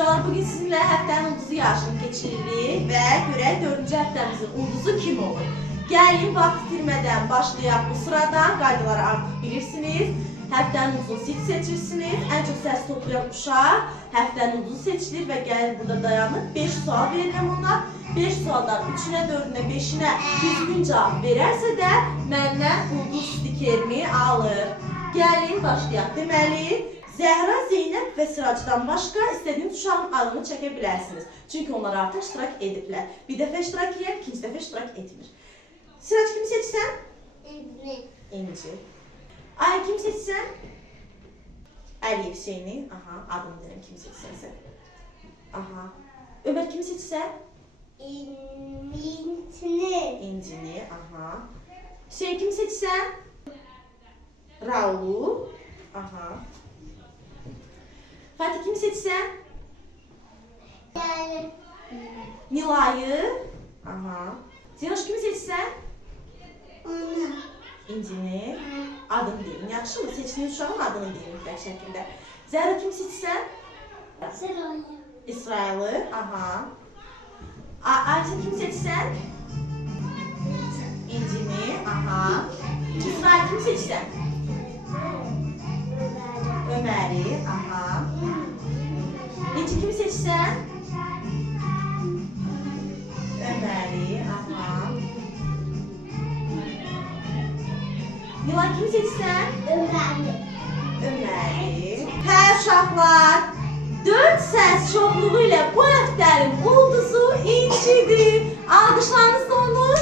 Uşaqlar, bugün sizinle həftənin ulduzu yarışını keçiririk və görək 4-cü həftəmizin ulduzu kim olur? Gəlin, vaxt itirmədən başlayaq bu sıradan. Qaydaları artıq bilirsiniz. Həftənin ulduzunu siz seçirsiniz. Ən çox səs toplayan uşaq həftənin ulduzu seçilir və gəlir burada dayanır. 5 sual verirəm ona. 5 sualdan 3-ünə, 4-ünə, 5-ünə düzgün cavab verərsə də məndən ulduz stikerini alır. Gəlin, başlayaq. Deməli, Zəhra, Zeynəb və Sıracdan başqa istədiyiniz uşağın adını çəkə bilərsiniz. Çünki onlar artıq iştirak ediblər. Bir dəfə iştirak edir, ikinci dəfə iştirak etmir. Sırac, kimi seçsən? İnci. Ay, kimi seçsən? Əliyev Hüseyni. Aha, adını deyirəm, kimi seçsənsə. Aha. Ömər, kimi seçsən? İncini. Aha. Hüseyin, kimi seçsən? Raulu. Aha. Fatih, kimi seçsən? Nilay'ı. Aha. Zenoş, kimi seçsən? İncini. Adını deyin. Yaxşı mı? Seçdiyin uşağın adını deyin mütləq şəkildə. Zəhra, kimi seçsən? İsrail'i. Aha. Ayşe, kimi seçsən? İncini. Aha. İsrail, kimi seçsən? Ömer'i. Aha. İnci, kimi seçsən? Ömer'i. Aha. Nilay, kimi seçsən? Ömer'i. Hə, uşaqlar. 4 səs çoxluğu ilə bu həftənin ulduzu İncidir. Alqışlarınızla onu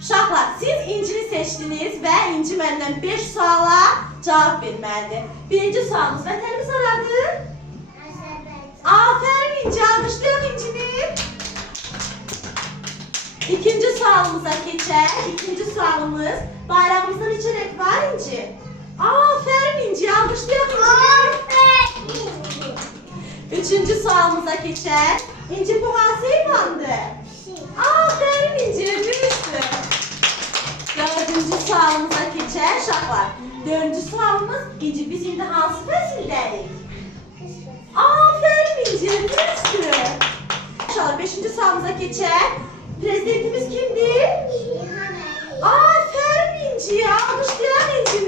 uşaqlar, siz İncini seçdiniz və İnci məndən 5 suala cavab verməlidir. Birinci sualımız, vətənimiz haradır? Afərin İnci, alqışlayaq İncini. İkinci sualımıza keçək. İkinci sualımız, bayrağımızda neçə rəng var İnci? Aferin İnci, alkışlayalım İnci'yi. Üçüncü sualımıza geçer. İnci, bu hansı heyvandı? Aferin İnci, öpüyorsun. Dördüncü sualımıza geçer şaklar. Dördüncü sualımız, İnci, biz şimdi hansı fəsildəyik? Aferin İnci, öpüyorsun. İnşallah beşinci sualımıza geçer. Prezidentimiz kimdir? Aferin İnci, alkışlayalım İnci'ni.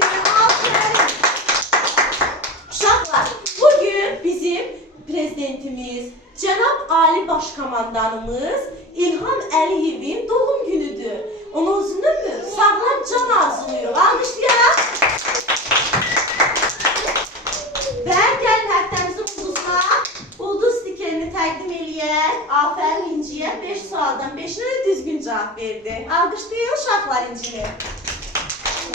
Uşaqlar, bugün bizim prezidentimiz, Cənab Ali Başkomandanımız İlham Əliyevin doğum günüdür. Ona uzun ömür, sağlam can arzuluyor. Alqışlayaq. Və gəlin həftəmizin ulduzuna ulduz stikerini təqdim eləyək. Afərin İnciyə 5 sualdan 5'ine de düzgün cavab verdi. Alqışlayın uşaqlar İncini.